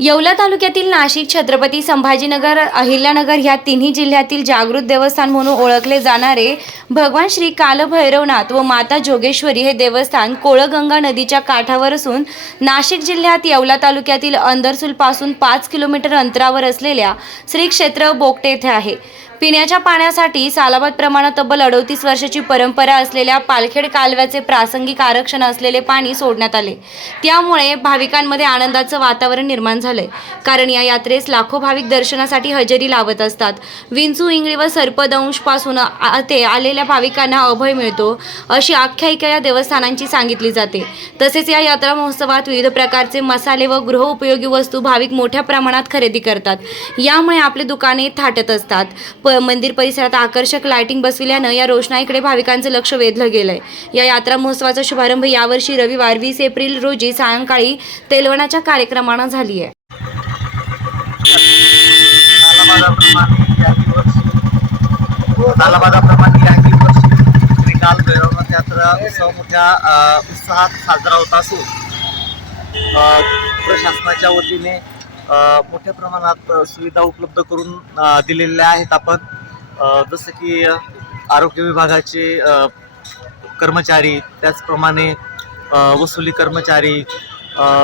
येवला तालुक्यातील नाशिक छत्रपती संभाजीनगर अहिल्यानगर ह्या तिन्ही जिल्ह्यातील जागृत देवस्थान म्हणून ओळखले जाणारे भगवान श्री कालभैरवनाथ व माता जोगेश्वरी हे देवस्थान कोळगंगा नदीच्या काठावर असून नाशिक जिल्ह्यात येवला तालुक्यातील अंदरसूलपासून पाच किलोमीटर अंतरावर असलेल्या श्री क्षेत्र बोगटे येथे आहे. पिण्याच्या पाण्यासाठी सालाबाद प्रमाणात तब्बल अडोतीस वर्षाची परंपरा असलेल्या पालखेड कालव्याचे प्रासंगिक आरक्षण असलेले पाणी सोडण्यात आले. त्यामुळे भाविकांमध्ये आनंदाचं वातावरण निर्माण झालंय. कारण या यात्रेस लाखो भाविक दर्शनासाठी हजेरी लावत असतात. विंचू इंगळी व सर्पदंशपासून आ- ते आलेल्या भाविकांना अभय मिळतो अशी आख्यायिका या देवस्थानांची सांगितली जाते. तसेच या यात्रा महोत्सवात विविध प्रकारचे मसाले व गृहउपयोगी वस्तू भाविक मोठ्या प्रमाणात खरेदी करतात. यामुळे आपले दुकाने थाटत असतात. प मंदिर परिसरात आकर्षक लाइटिंग बसविल्यानं या रोषणाईकडे भाविकांचं लक्ष वेधलं गेलंय. या यात्रा महोत्सवाचा शुभारंभ यावर्षी रविवार वीस एप्रिल रोजी सायंकाळी तेलवणाच्या कार्यक्रमानं झाली आहे काल भैरवनाथ यात्रा उत्सव मोठ्या उत्साहात साजरा होत असून प्रशासनाच्या वतीने मोठ्या प्रमाणात सुविधा उपलब्ध करून दिलेल्या आहेत आपण. जसं की आरोग्य विभागाचे कर्मचारी त्याचप्रमाणे वसुली कर्मचारी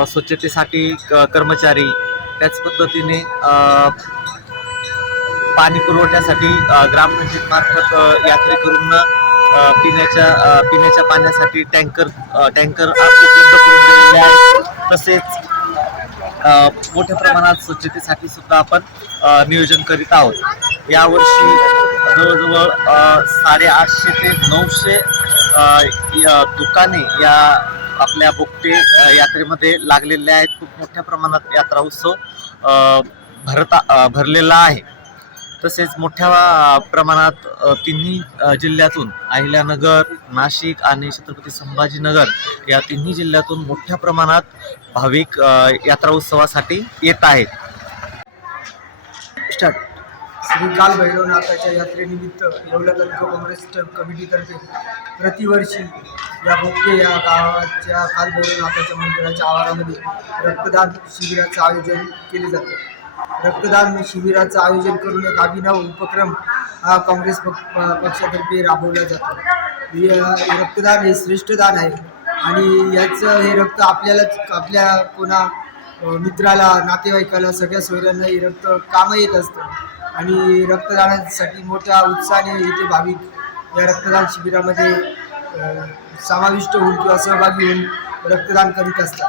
स्वच्छतेसाठी क- कर्मचारी त्याच पद्धतीने पाणी पुरवठ्यासाठी ग्रामपंचायतमार्फत ग्रामपंचायत मार्फत पिण्याच्या पिण्याच्या पाण्यासाठी टँकर टँकर उपलब्ध करून दिलेले आहेत. तसेच मोठ्या प्रमाणात स्वच्छतेसाठी सुद्धा आपण नियोजन करीत आहोत. यावर्षी जवळजवळ साडेआठशे ते नऊशे दुकाने या आपल्या बोगटे यात्रेमध्ये लागलेले आहेत. खूप मोठ्या प्रमाणात यात्रा उत्सव भरता भरलेला आहे. तसेच मोठ्या प्रमाणात तिन्ही जिल्ह्यातून अहिल्यानगर नाशिक आणि छत्रपती संभाजीनगर या तिन्ही जिल्ह्यातून मोठ्या प्रमाणात भाविक यात्रा उत्सवासाठी येत आहेत. स्टार्ट. श्री काल भैरवनाथाच्या यात्रेनिमित्त येवला काँग्रेस कमिटीतर्फे प्रतिवर्षी या बोगटे या गावाच्या काल भैरवनाथाच्या मंदिराच्या आवारामध्ये रक्तदान शिबिराचं आयोजन केले जातं. रक्तदान शिबिराचं आयोजन करून एक अभिनव उपक्रम हा काँग्रेस पक्ष पक्षातर्फे राबवला जातो. हे रक्तदान हे श्रेष्ठ दान आहे आणि याचं हे रक्त आपल्यालाच आपल्या कोणा मित्राला नातेवाईकाला सगळ्या सोयऱ्यांना हे रक्त कामं येत असतं. आणि रक्तदानासाठी मोठ्या उत्साहाने इथे भाविक या रक्तदान शिबिरामध्ये समाविष्ट होऊन किंवा सहभागी होऊन रक्तदान करीत असतात.